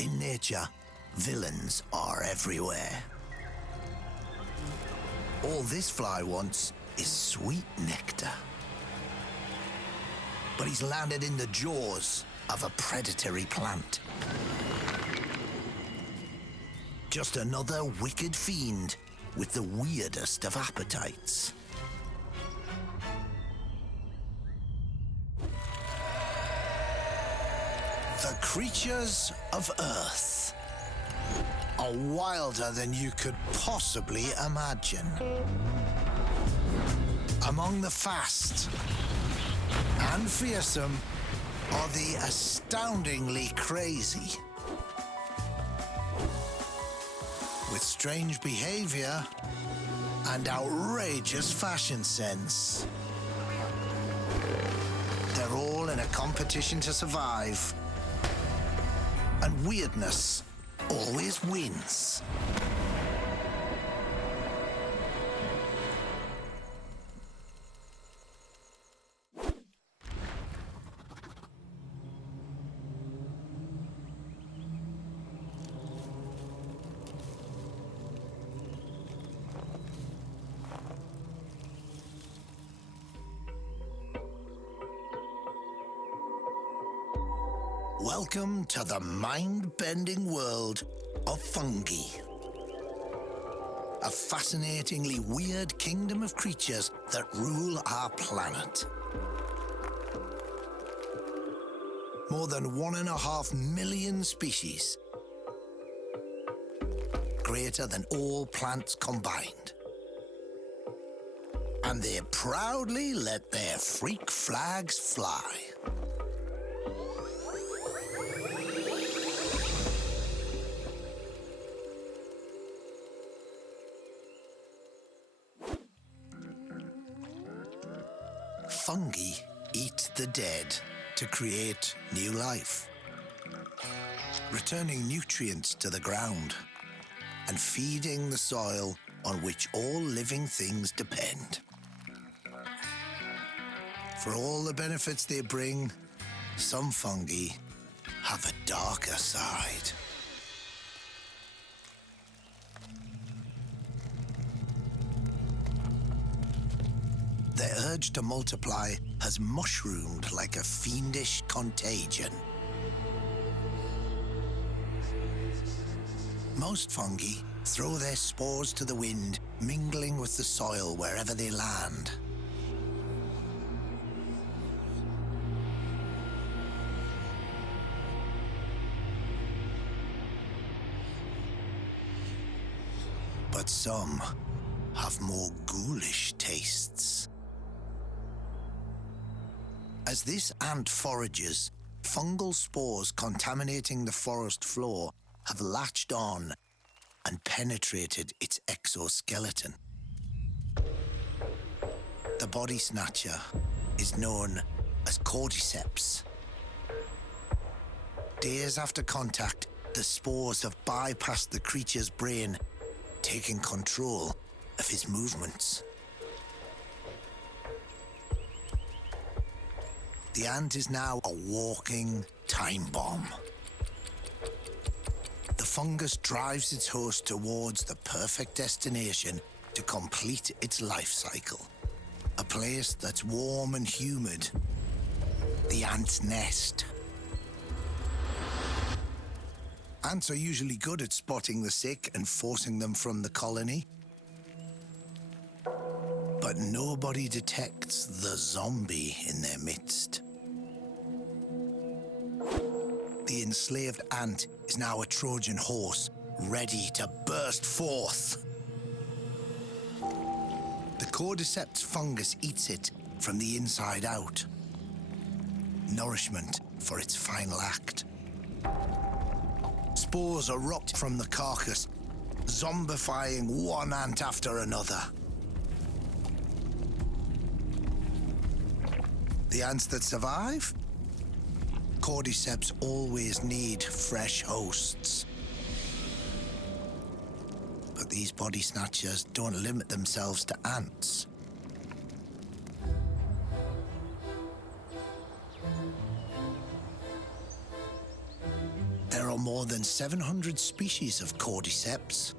In nature, villains are everywhere. All this fly wants is sweet nectar. But he's landed in the jaws of a predatory plant. Just another wicked fiend with the weirdest of appetites. The creatures of Earth are wilder than you could possibly imagine. Among the fast and fearsome are the astoundingly crazy. With strange behavior and outrageous fashion sense. They're all in a competition to survive. And weirdness always wins. Welcome to the mind-bending world of fungi. A fascinatingly weird kingdom of creatures that rule our planet. More than 1.5 million species. Greater than all plants combined. And they proudly let their freak flags fly. Fungi eat the dead to create new life, returning nutrients to the ground and feeding the soil on which all living things depend. For all the benefits they bring, some fungi have a darker side. Their urge to multiply has mushroomed like a fiendish contagion. Most fungi throw their spores to the wind, mingling with the soil wherever they land. But some have more ghoulish tastes. As this ant forages, fungal spores contaminating the forest floor have latched on and penetrated its exoskeleton. The body snatcher is known as Cordyceps. Days after contact, the spores have bypassed the creature's brain, taking control of his movements. The ant is now a walking time bomb. The fungus drives its host towards the perfect destination to complete its life cycle. A place that's warm and humid. The ant's nest. Ants are usually good at spotting the sick and forcing them from the colony. But nobody detects the zombie in their midst. The enslaved ant is now a Trojan horse, ready to burst forth. The Cordyceps fungus eats it from the inside out. Nourishment for its final act. Spores erupt from the carcass, zombifying one ant after another. The ants that survive? Cordyceps always need fresh hosts. But these body snatchers don't limit themselves to ants. There are more than 700 species of Cordyceps,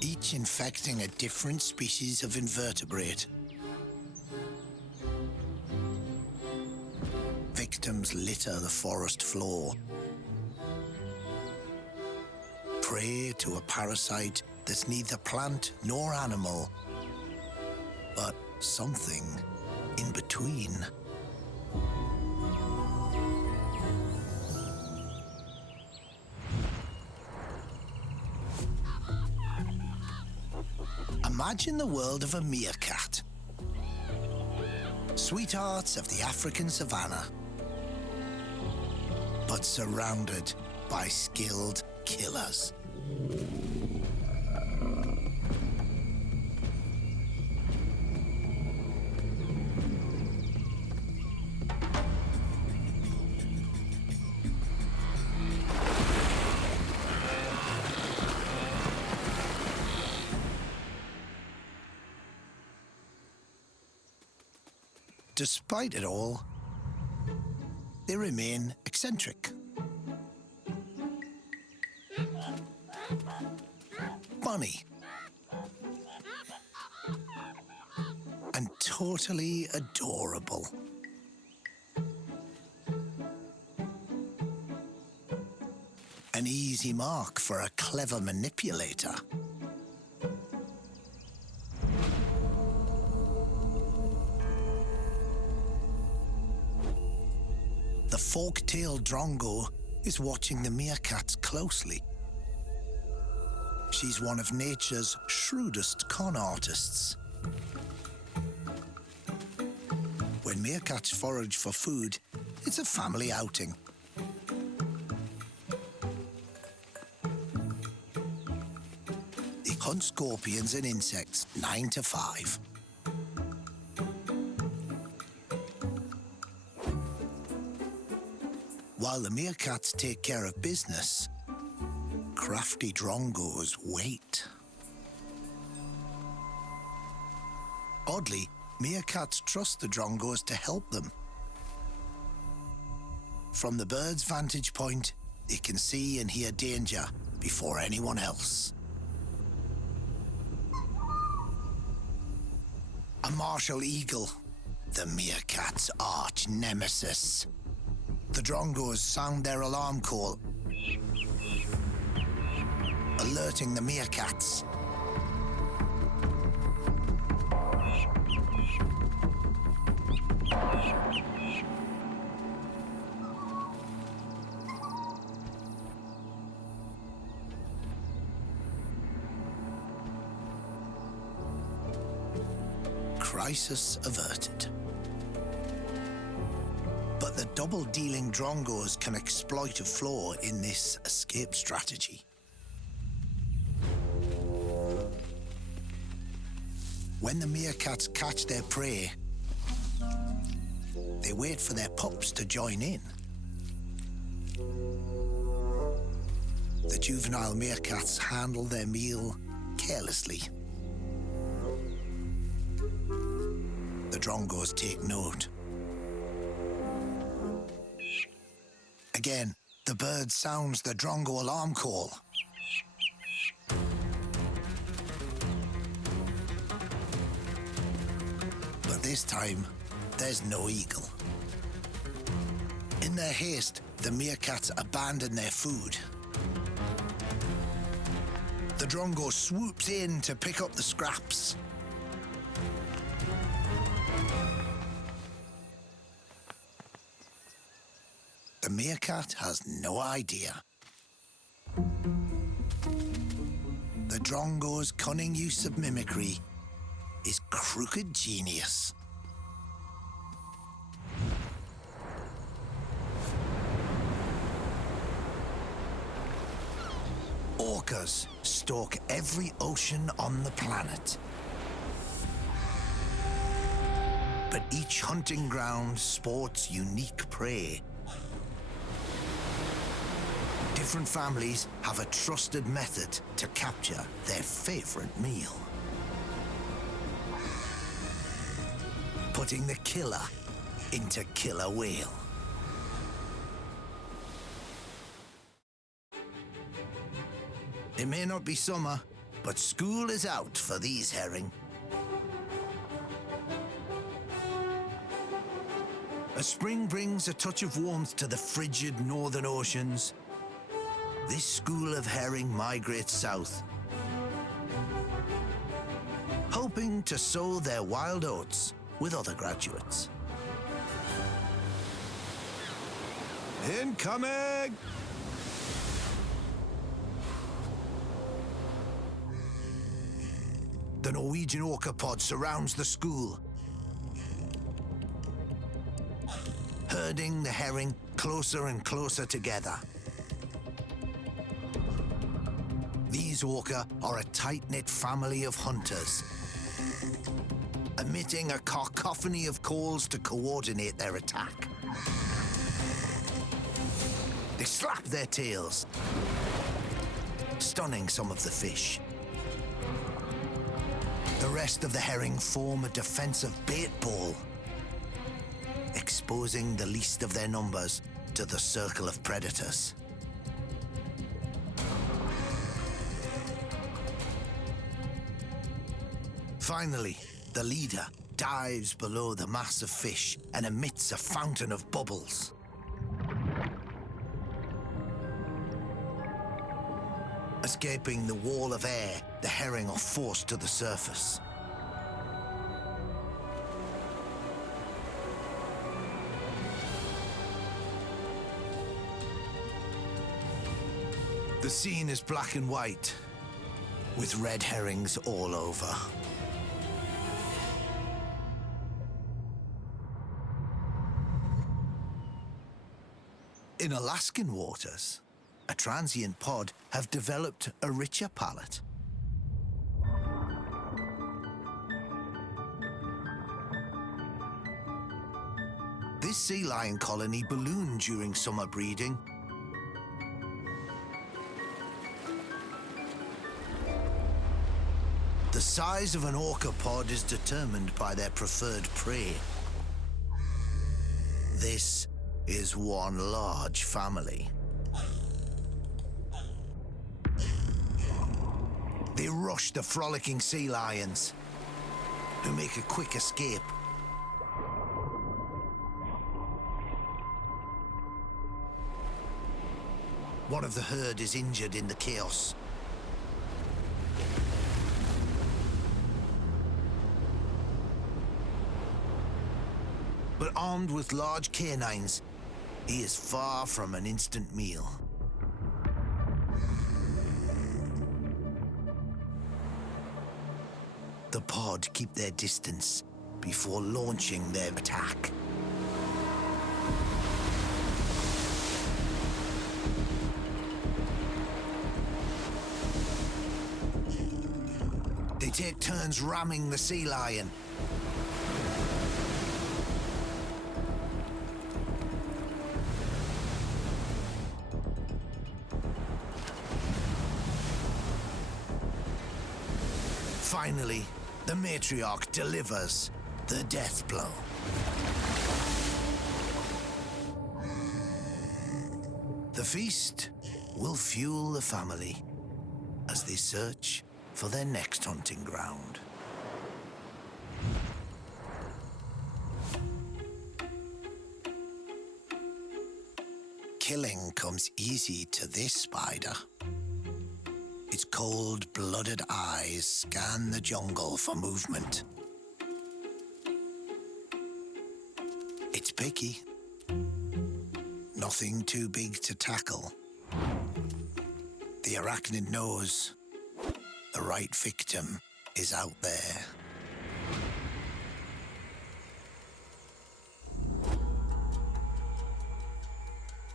each infecting a different species of invertebrate. Victims litter the forest floor, prey to a parasite that's neither plant nor animal, but something in between. Imagine the world of a meerkat. Sweethearts of the African savannah, but surrounded by skilled killers. Despite it all, they remain eccentric. Funny. And totally adorable. An easy mark for a clever manipulator. The fork-tailed drongo is watching the meerkats closely. She's one of nature's shrewdest con artists. When meerkats forage for food, it's a family outing. They hunt scorpions and insects 9 to 5. While the meerkats take care of business, crafty drongos wait. Oddly, meerkats trust the drongos to help them. From the bird's vantage point, they can see and hear danger before anyone else. A martial eagle, the meerkat's arch nemesis. The drongos sound their alarm call, alerting the meerkats. Crisis averted. But the double-dealing drongos can exploit a flaw in this escape strategy. When the meerkats catch their prey, they wait for their pups to join in. The juvenile meerkats handle their meal carelessly. The drongos take note. Again, the bird sounds the drongo alarm call. But this time, there's no eagle. In their haste, the meerkats abandon their food. The drongo swoops in to pick up the scraps. The meerkat has no idea. The drongo's cunning use of mimicry is crooked genius. Orcas stalk every ocean on the planet. But each hunting ground sports unique prey. Different families have a trusted method to capture their favorite meal. Putting the killer into killer whale. It may not be summer, but school is out for these herring. As spring brings a touch of warmth to the frigid northern oceans, this school of herring migrates south, hoping to sow their wild oats with other graduates. Incoming! The Norwegian orca pod surrounds the school, herding the herring closer and closer together. These orca are a tight-knit family of hunters, emitting a cacophony of calls to coordinate their attack. They slap their tails, stunning some of the fish. The rest of the herring form a defensive bait ball, exposing the least of their numbers to the circle of predators. Finally, the leader dives below the mass of fish and emits a fountain of bubbles. Escaping the wall of air, the herring are forced to the surface. The scene is black and white, with red herrings all over. In Alaskan waters, a transient pod have developed a richer palate. This sea lion colony ballooned during summer breeding. The size of an orca pod is determined by their preferred prey. This is one large family. They rush the frolicking sea lions, who make a quick escape. One of the herd is injured in the chaos. But armed with large canines, he is far from an instant meal. The pod keep their distance before launching their attack. They take turns ramming the sea lion. Finally, the matriarch delivers the death blow. The feast will fuel the family as they search for their next hunting ground. Killing comes easy to this spider. Its cold-blooded eyes scan the jungle for movement. It's picky. Nothing too big to tackle. The arachnid knows the right victim is out there.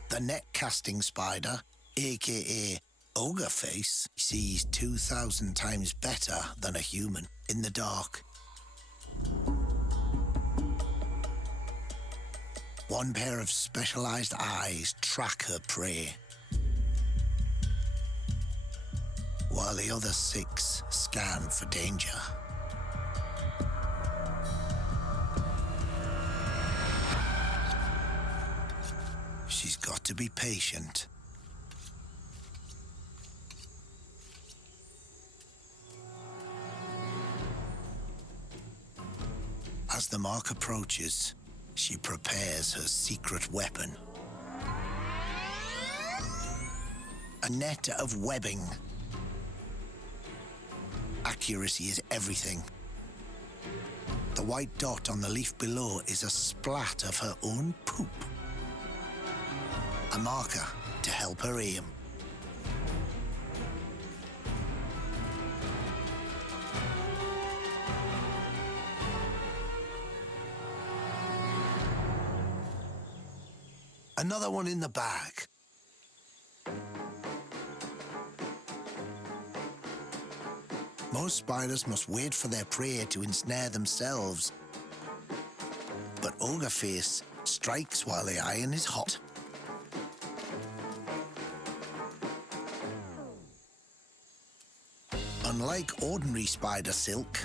The net-casting spider, aka Ogre Face, sees 2,000 times better than a human in the dark. One pair of specialized eyes track her prey, while the other 6 scan for danger. She's got to be patient. the mark approaches, she prepares her secret weapon. A net of webbing. Accuracy is everything. The white dot on the leaf below is a splat of her own poop. A marker to help her aim. Another one in the bag. Most spiders must wait for their prey to ensnare themselves. But Ogreface strikes while the iron is hot. Unlike ordinary spider silk,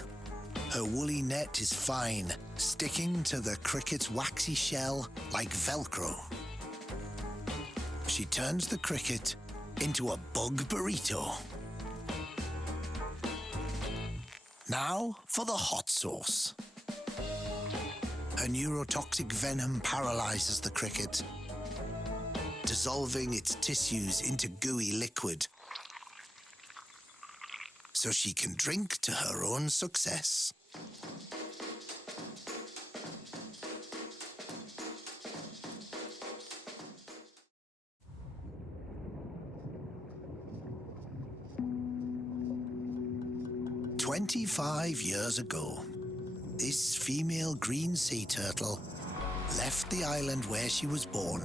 her woolly net is fine, sticking to the cricket's waxy shell like Velcro. She turns the cricket into a bug burrito. Now for the hot sauce. Her neurotoxic venom paralyzes the cricket, dissolving its tissues into gooey liquid, so she can drink to her own success. "25 years ago, this female green sea turtle left the island where she was born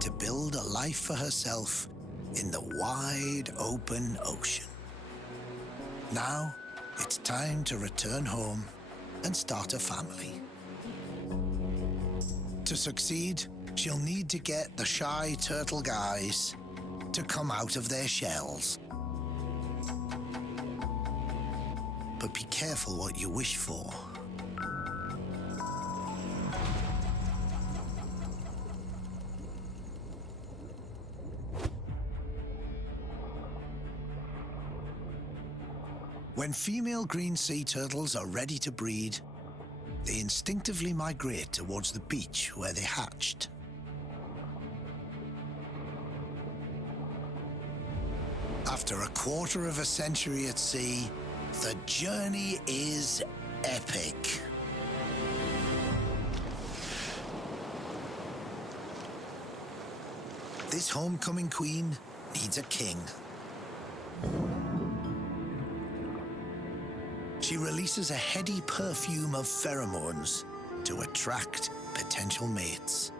to build a life for herself in the wide open ocean. Now it's time to return home and start a family. To succeed, she'll need to get the shy turtle guys to come out of their shells. But be careful what you wish for. When female green sea turtles are ready to breed, they instinctively migrate towards the beach where they hatched. After a quarter of a century at sea, the journey is epic. This homecoming queen needs a king. She releases a heady perfume of pheromones to attract potential mates.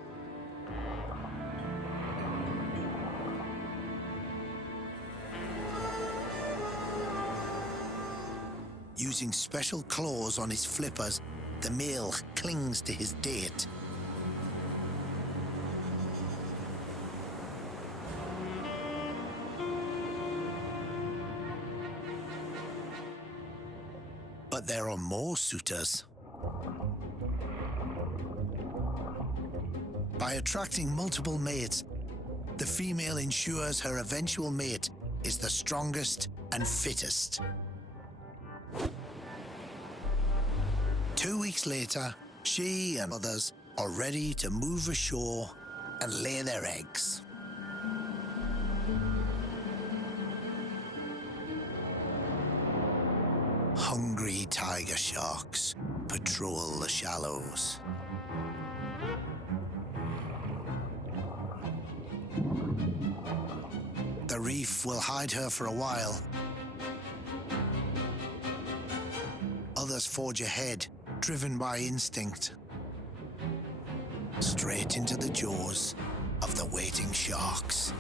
Using special claws on his flippers, the male clings to his date. But there are more suitors. By attracting multiple mates, the female ensures her eventual mate is the strongest and fittest. 2 weeks later, she and others are ready to move ashore and lay their eggs. Hungry tiger sharks patrol the shallows. The reef will hide her for a while. Others forge ahead, driven by instinct, straight into the jaws of the waiting sharks.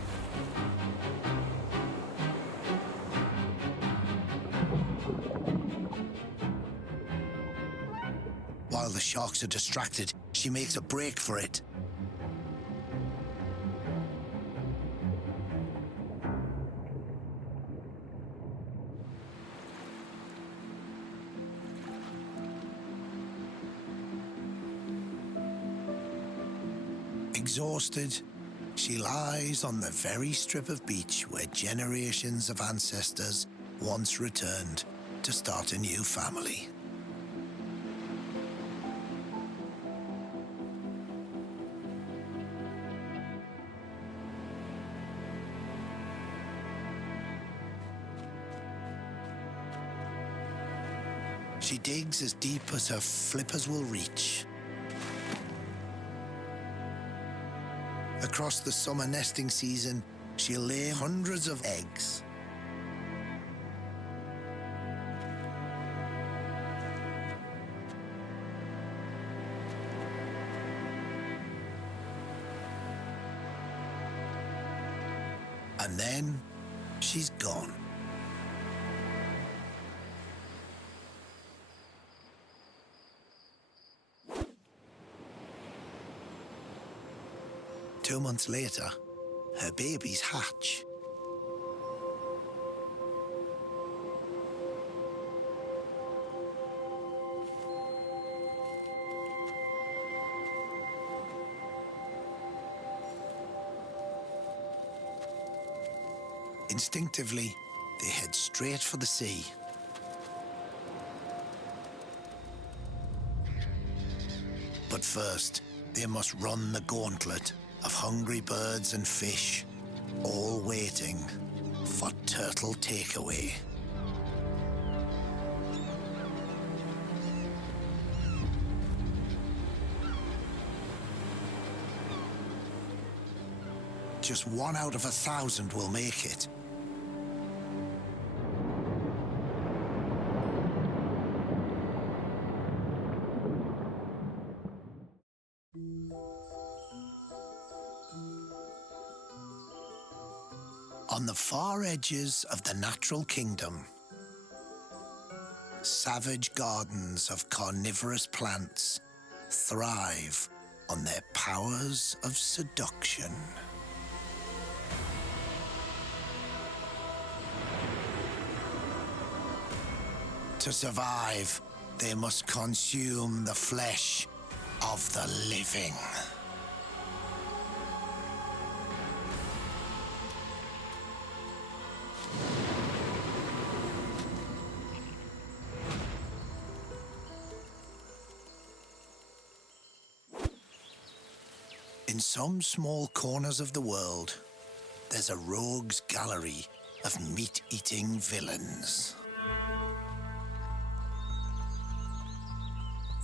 While the sharks are distracted, she makes a break for it. Exhausted, she lies on the very strip of beach where generations of ancestors once returned to start a new family. She digs as deep as her flippers will reach. Across the summer nesting season, she'll lay hundreds of eggs. And then she's gone. Two months later, her babies hatch. Instinctively, they head straight for the sea. But first, they must run the gauntlet of hungry birds and fish, all waiting for turtle takeaway. Just 1 out of 1,000 will make it. On the far edges of the natural kingdom, savage gardens of carnivorous plants thrive on their powers of seduction. To survive, they must consume the flesh of the living. In some small corners of the world, there's a rogues gallery of meat-eating villains.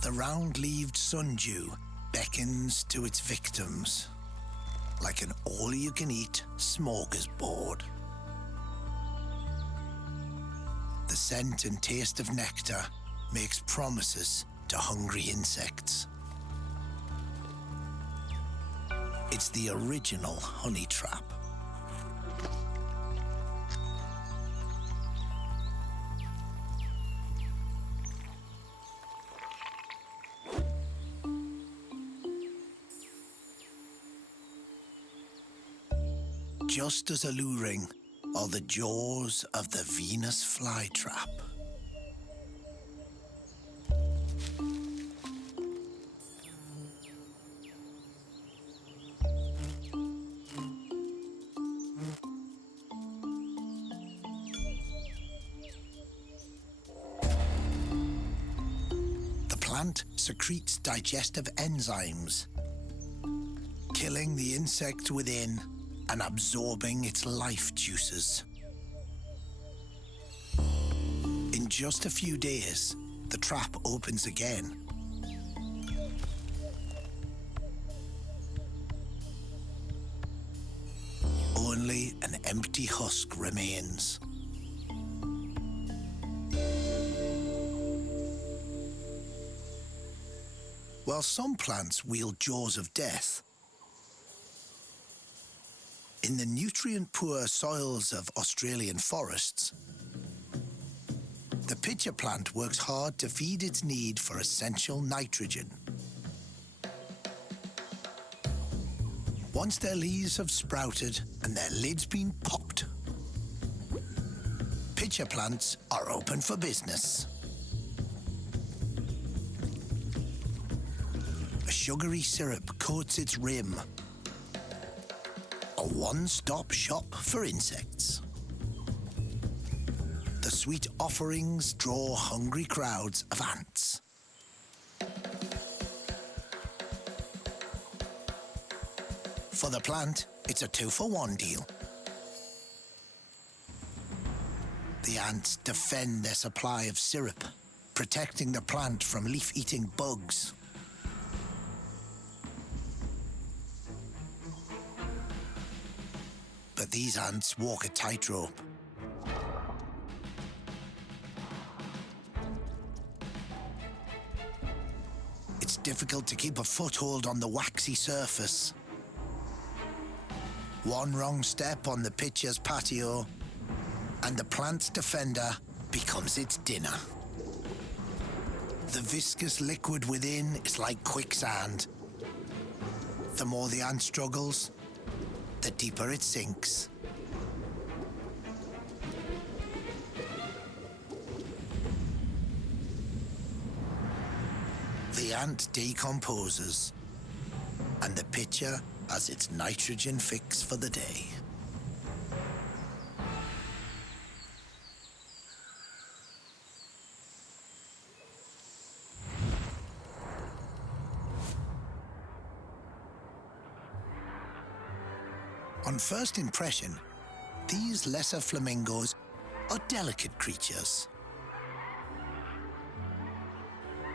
The round-leaved sundew beckons to its victims like an all-you-can-eat smorgasbord. The scent and taste of nectar makes promises to hungry insects. It's the original honey trap. Just as alluring are the jaws of the Venus flytrap. The plant secretes digestive enzymes, killing the insect within and absorbing its life juices. In just a few days, the trap opens again. Only an empty husk remains. While some plants wield jaws of death, in the nutrient-poor soils of Australian forests, the pitcher plant works hard to feed its need for essential nitrogen. Once their leaves have sprouted and their lids been popped, pitcher plants are open for business. A sugary syrup coats its rim. A one-stop shop for insects. The sweet offerings draw hungry crowds of ants. For the plant, it's a 2-for-1 deal. The ants defend their supply of syrup protecting the plant from leaf-eating bugs. But these ants walk a tightrope. It's difficult to keep a foothold on the waxy surface. One wrong step on the pitcher's patio, and the plant's defender becomes its dinner. The viscous liquid within is like quicksand. The more the ant struggles, the deeper it sinks. The ant decomposes, and the pitcher has its nitrogen fix for the day. On first impression, these lesser flamingos are delicate creatures.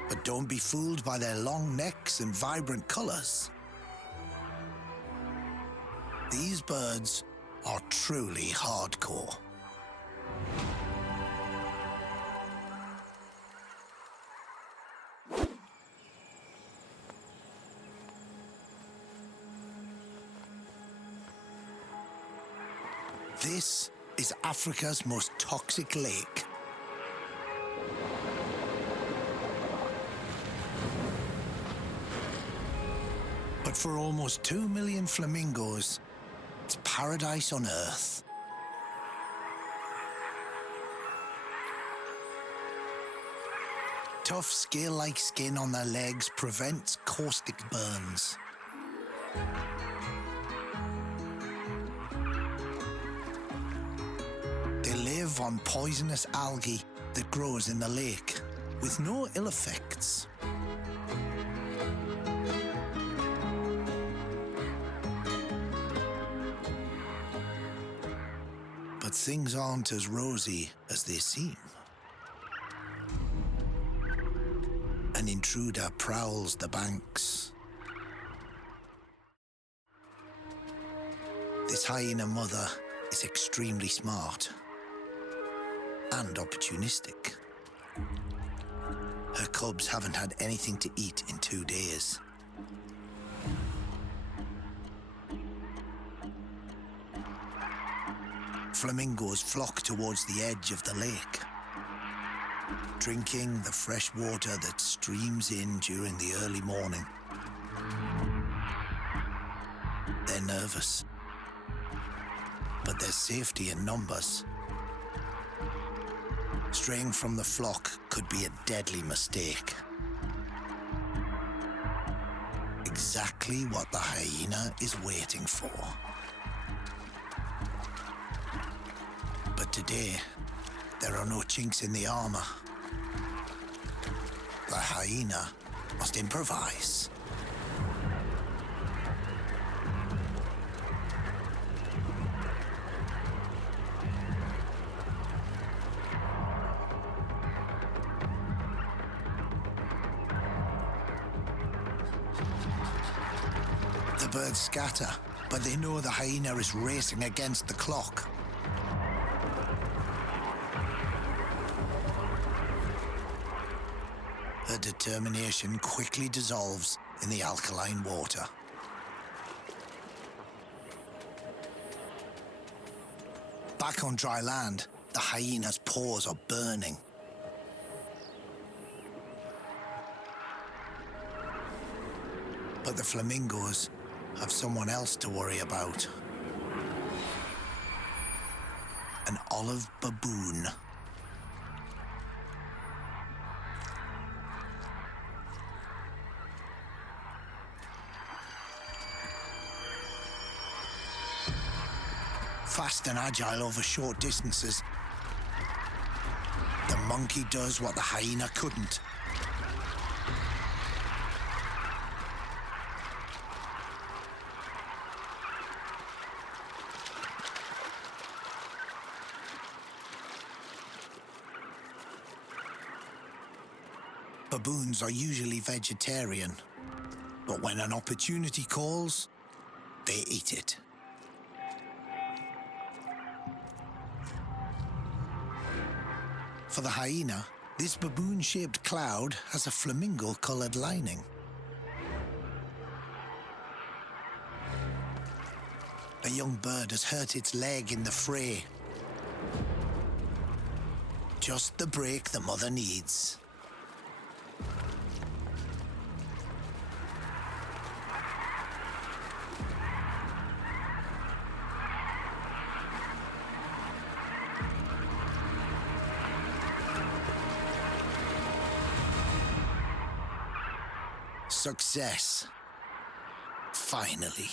But don't be fooled by their long necks and vibrant colors. These birds are truly hardcore. This is Africa's most toxic lake. But for almost 2 million flamingos, it's paradise on Earth. Tough, scale-like skin on their legs prevents caustic burns. They live on poisonous algae that grows in the lake, with no ill effects. But things aren't as rosy as they seem. An intruder prowls the banks. This hyena mother is extremely smart and opportunistic. Her cubs haven't had anything to eat in 2 days. Flamingos flock towards the edge of the lake, drinking the fresh water that streams in during the early morning. They're nervous, but there's safety in numbers. Straying from the flock could be a deadly mistake. Exactly what the hyena is waiting for. But today, there are no chinks in the armor. The hyena must improvise. The birds scatter, but they know the hyena is racing against the clock. Her determination quickly dissolves in the alkaline water. Back on dry land, the hyena's paws are burning. But the flamingos have someone else to worry about. An olive baboon. Fast and agile over short distances, the monkey does what the hyena couldn't. Baboons are usually vegetarian, but when an opportunity calls, they eat it. For the hyena, this baboon-shaped cloud has a flamingo-coloured lining. A young bird has hurt its leg in the fray. Just the break the mother needs. Success. Finally.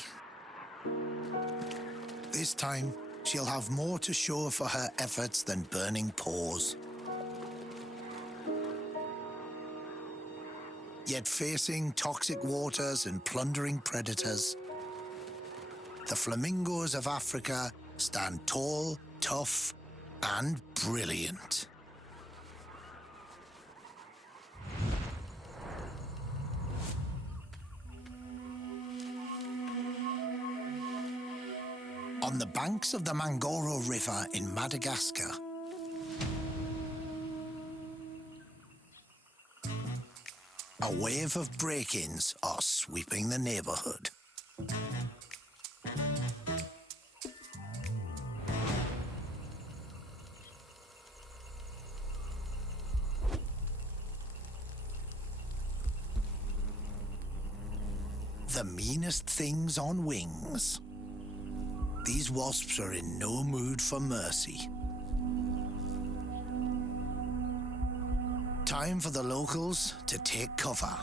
This time, she'll have more to show for her efforts than burning paws. Yet facing toxic waters and plundering predators, the flamingos of Africa stand tall, tough, and brilliant. On the banks of the Mangoro River in Madagascar, a wave of break-ins are sweeping the neighborhood. The meanest things on wings. These wasps are in no mood for mercy. Time for the locals to take cover.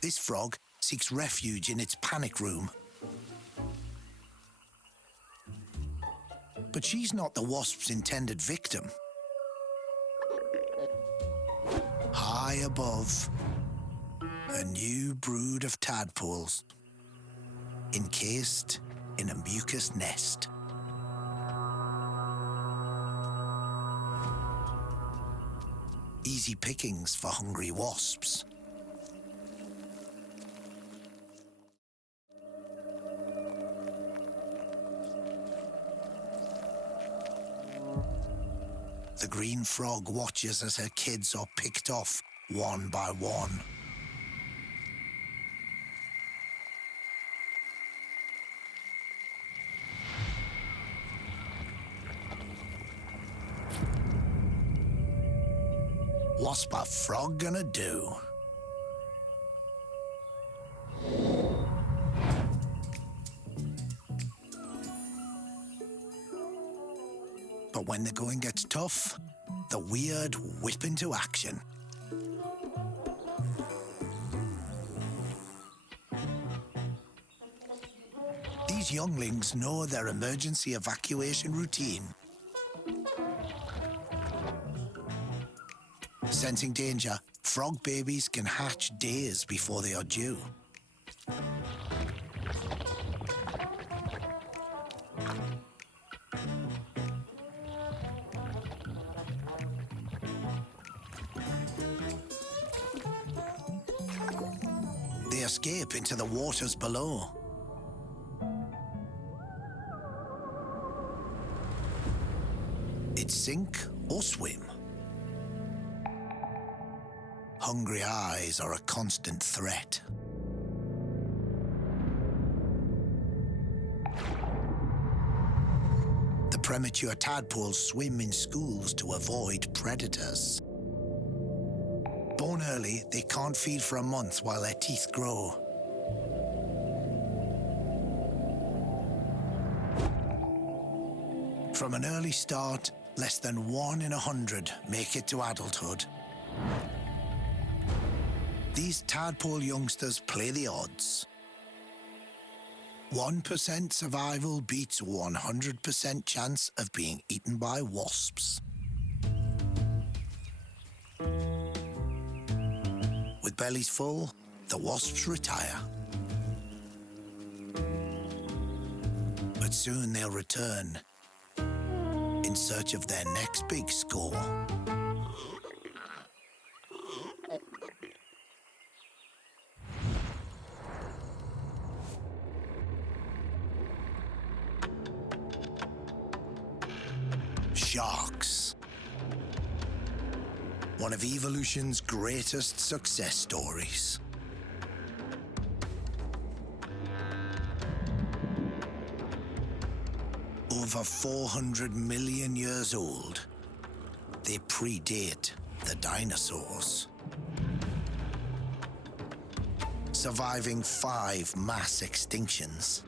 This frog seeks refuge in its panic room. But she's not the wasp's intended victim. High above, a new brood of tadpoles, encased in a mucus nest. Easy pickings for hungry wasps. The green frog watches as her kids are picked off one by one. What's a frog gonna do? But when the going gets tough, the weird whip into action. These younglings know their emergency evacuation routine. Sensing danger, frog babies can hatch days before they are due. They escape into the waters below. It's sink or swim. Hungry eyes are a constant threat. The premature tadpoles swim in schools to avoid predators. Born early, they can't feed for a month while their teeth grow. From an early start, less than 1 in 100 make it to adulthood. These tadpole youngsters play the odds. 1% survival beats 100% chance of being eaten by wasps. With bellies full, the wasps retire. But soon they'll return in search of their next big score. Sharks. One of evolution's greatest success stories. Over 400 million years old, they predate the dinosaurs. Surviving 5 mass extinctions.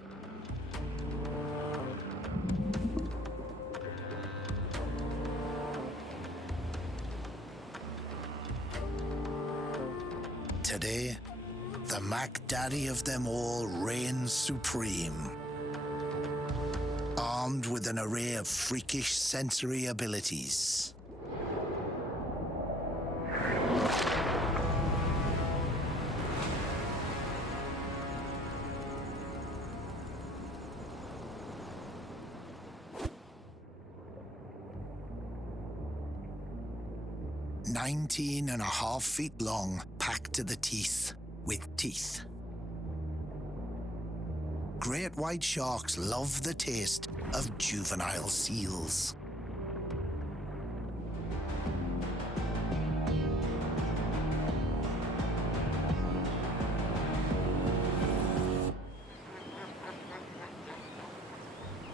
Today, the Mac Daddy of them all reigns supreme, armed with an array of freakish sensory abilities. "19 and a half feet long, packed to the teeth, with teeth." Great white sharks love the taste of juvenile seals.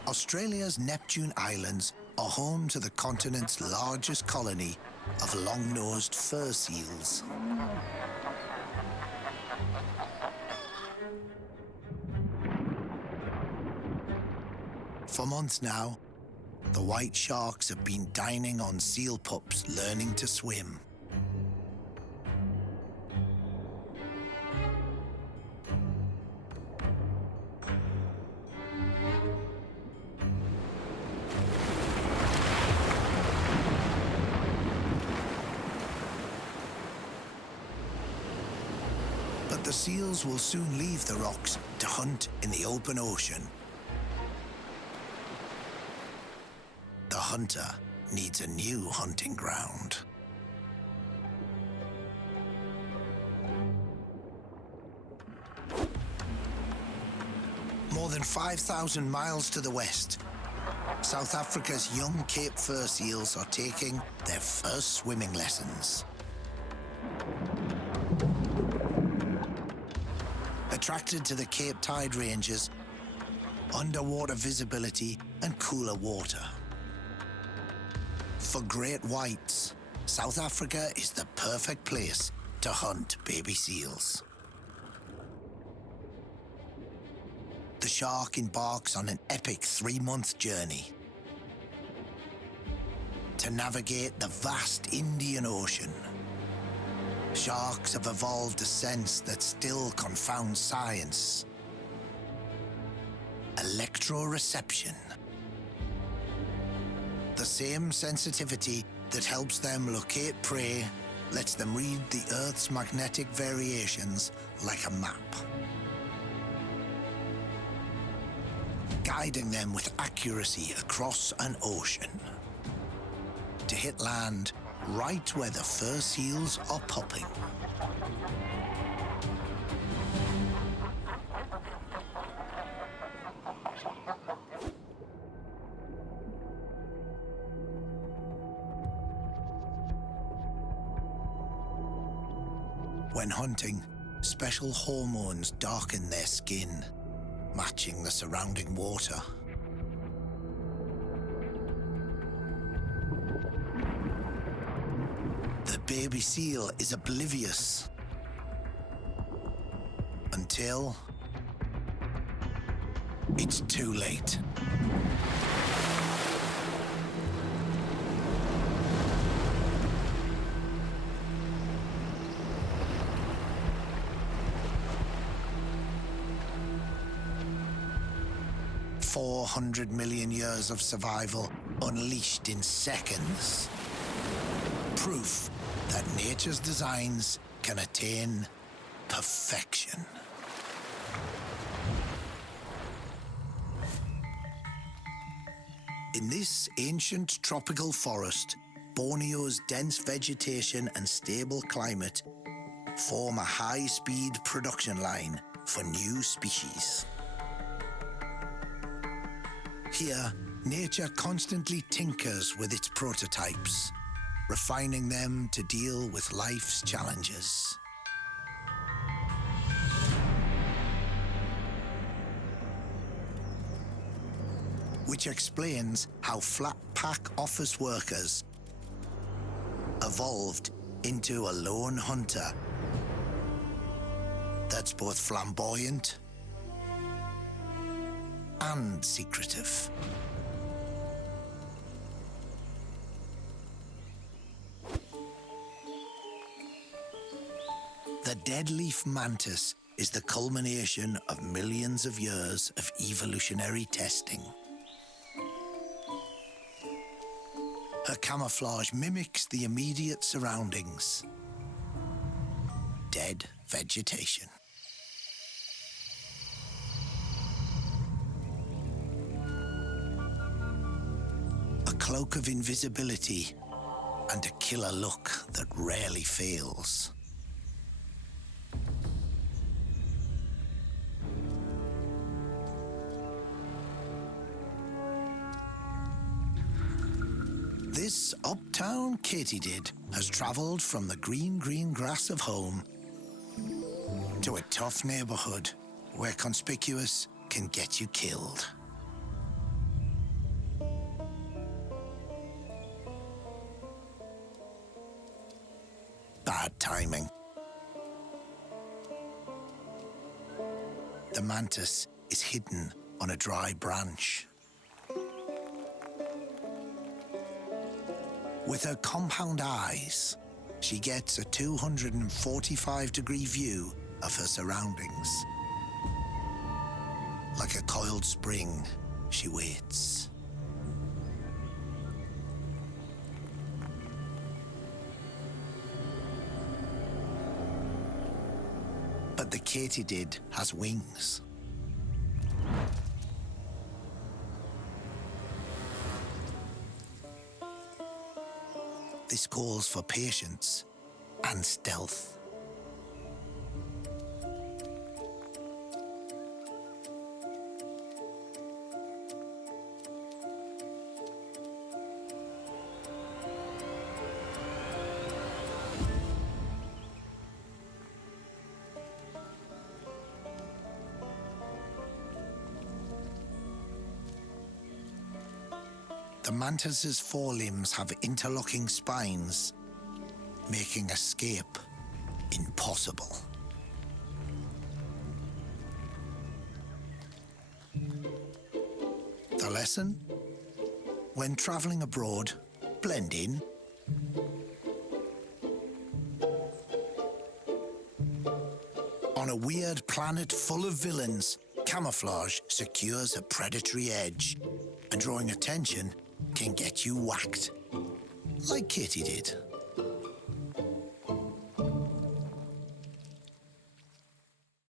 Australia's Neptune Islands are home to the continent's largest colony of long-nosed fur seals. For months now, the white sharks have been dining on seal pups learning to swim. But the seals will soon leave the rocks to hunt in the open ocean. The hunter needs a new hunting ground. More than 5,000 miles to the west, South Africa's young Cape fur seals are taking their first swimming lessons. Attracted to the Cape Tide ranges, underwater visibility and cooler water. For great whites, South Africa is the perfect place to hunt baby seals. The shark embarks on an epic 3-month journey to navigate the vast Indian Ocean. Sharks have evolved a sense that still confounds science: electroreception. The same sensitivity that helps them locate prey lets them read the Earth's magnetic variations like a map, guiding them with accuracy across an ocean to hit land right where the fur seals are popping. When hunting, special hormones darken their skin, matching the surrounding water. The baby seal is oblivious until it's too late. "400 million years of survival unleashed in seconds. Proof that nature's designs can attain perfection." In this ancient tropical forest, Borneo's dense vegetation and stable climate form a high-speed production line for new species. Here, nature constantly tinkers with its prototypes, refining them to deal with life's challenges. Which explains how flat-pack office workers evolved into a lone hunter that's both flamboyant and secretive. The deadliest mantis is the culmination of millions of years of evolutionary testing. Her camouflage mimics the immediate surroundings. Dead vegetation. A cloak of invisibility and a killer look that rarely fails. This uptown katydid has traveled from the green grass of home to a tough neighborhood where conspicuous can get you killed. Bad timing. The mantis is hidden on a dry branch. With her compound eyes, she gets a 245-degree view of her surroundings. Like a coiled spring, she waits. But the katydid has wings. This calls for patience and stealth. The mantis's forelimbs have interlocking spines, making escape impossible. The lesson? When traveling abroad, blend in. On a weird planet full of villains, camouflage secures a predatory edge, and drawing attention can get you whacked, like Kitty did.